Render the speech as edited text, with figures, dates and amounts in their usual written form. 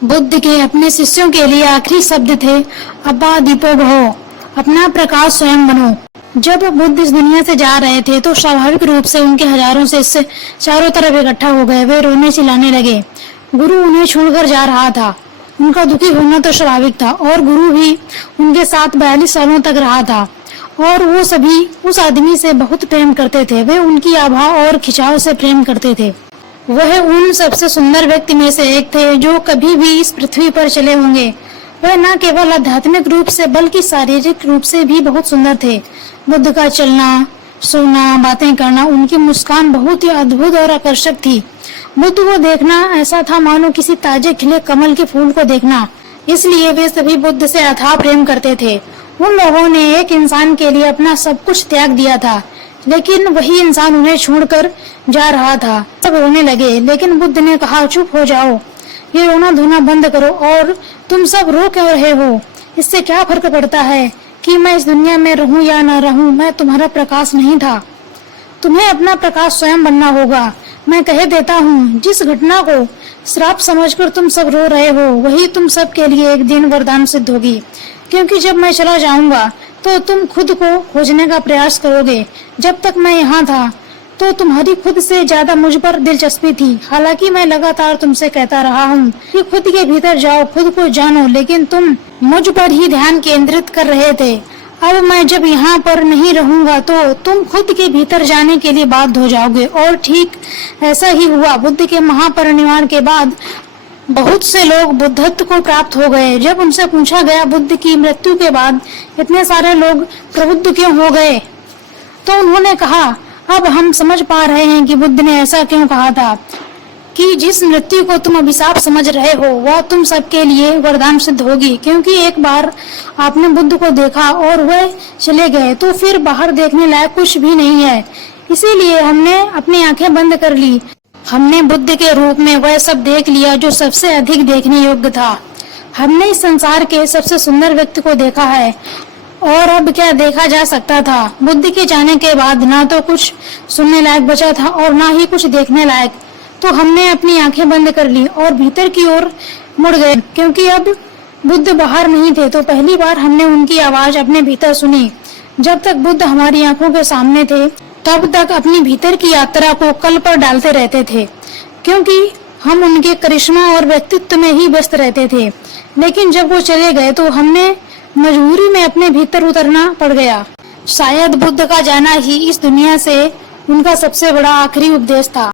बुद्ध के अपने शिष्यों के लिए आखिरी शब्द थे, अब्बा दीपो भव, अपना प्रकाश स्वयं बनो। जब बुद्ध इस दुनिया से जा रहे थे तो स्वाभाविक रूप से उनके हजारों शिष्य चारों तरफ इकट्ठा हो गए। वे रोने चिल्लाने लगे। गुरु उन्हें छोड़कर जा रहा था। उनका दुखी होना तो स्वाभाविक था, और गुरु भी उनके साथ 42 सालों तक रहा था, और वो सभी उस आदमी से बहुत प्रेम करते थे। वे उनकी आभा और खिंचाव से प्रेम करते थे। वह उन सबसे सुंदर व्यक्ति में से एक थे जो कभी भी इस पृथ्वी पर चले होंगे। वह न केवल आध्यात्मिक रूप से बल्कि शारीरिक रूप से भी बहुत सुंदर थे। बुद्ध का चलना, सोना, बातें करना, उनकी मुस्कान बहुत ही अद्भुत और आकर्षक थी। बुद्ध को देखना ऐसा था मानो किसी ताजे खिले कमल के फूल को देखना। इसलिए वे सभी बुद्ध से अथाह प्रेम करते थे। उन लोगों ने एक इंसान के लिए अपना सब कुछ त्याग दिया था, लेकिन वही इंसान उन्हें छोड़कर जा रहा था। सब रोने लगे, लेकिन बुद्ध ने कहा, चुप हो जाओ, ये रोना धोना बंद करो। और तुम सब रो क्यों रहे हो? इससे क्या फर्क पड़ता है कि मैं इस दुनिया में रहूं या न रहूं? मैं तुम्हारा प्रकाश नहीं था। तुम्हें अपना प्रकाश स्वयं बनना होगा। मैं कह देता हूँ, जिस घटना को श्राप समझकर तुम सब रो रहे हो, वही तुम सब के लिए एक दिन वरदान सिद्ध होगी। क्योंकि जब मैं चला जाऊंगा तो तुम खुद को खोजने का प्रयास करोगे। जब तक मैं यहाँ था तो तुम्हारी खुद से ज्यादा मुझ पर दिलचस्पी थी। हालांकि मैं लगातार तुमसे कहता रहा हूँ कि खुद के भीतर जाओ, खुद को जानो, लेकिन तुम मुझ पर ही ध्यान केंद्रित कर रहे थे। अब मैं जब यहाँ पर नहीं रहूंगा तो तुम खुद के भीतर जाने के लिए बाध्य हो जाओगे। और ठीक ऐसा ही हुआ। बुद्ध के महापरिनिर्वाण के बाद बहुत से लोग बुद्धत्व को प्राप्त हो गए। जब उनसे पूछा गया, बुद्ध की मृत्यु के बाद इतने सारे लोग प्रबुद्ध क्यों हो गए, तो उन्होंने कहा, अब हम समझ पा रहे हैं कि बुद्ध ने ऐसा क्यों कहा था कि जिस मृत्यु को तुम अभिशाप समझ रहे हो वह तुम सबके लिए वरदान सिद्ध होगी। क्योंकि एक बार आपने बुद्ध को देखा और वह चले गए तो फिर बाहर देखने लायक कुछ भी नहीं है। इसीलिए हमने अपनी आंखें बंद कर ली। हमने बुद्ध के रूप में वह सब देख लिया जो सबसे अधिक देखने योग्य था। हमने इस संसार के सबसे सुंदर व्यक्ति को देखा है, और अब क्या देखा जा सकता था? बुद्ध के जाने के बाद ना तो कुछ सुनने लायक बचा था और ना ही कुछ देखने लायक। तो हमने अपनी आंखें बंद कर ली और भीतर की ओर मुड़ गए। क्योंकि अब बुद्ध बाहर नहीं थे तो पहली बार हमने उनकी आवाज अपने भीतर सुनी। जब तक बुद्ध हमारी आंखों के सामने थे तब तक अपनी भीतर की यात्रा को कल पर डालते रहते थे, क्योंकि हम उनके करिश्मा और व्यक्तित्व में ही व्यस्त रहते थे। लेकिन जब वो चले गए तो हमने मजबूरी में अपने भीतर उतरना पड़ गया। शायद बुद्ध का जाना ही इस दुनिया से उनका सबसे बड़ा आखिरी उपदेश था।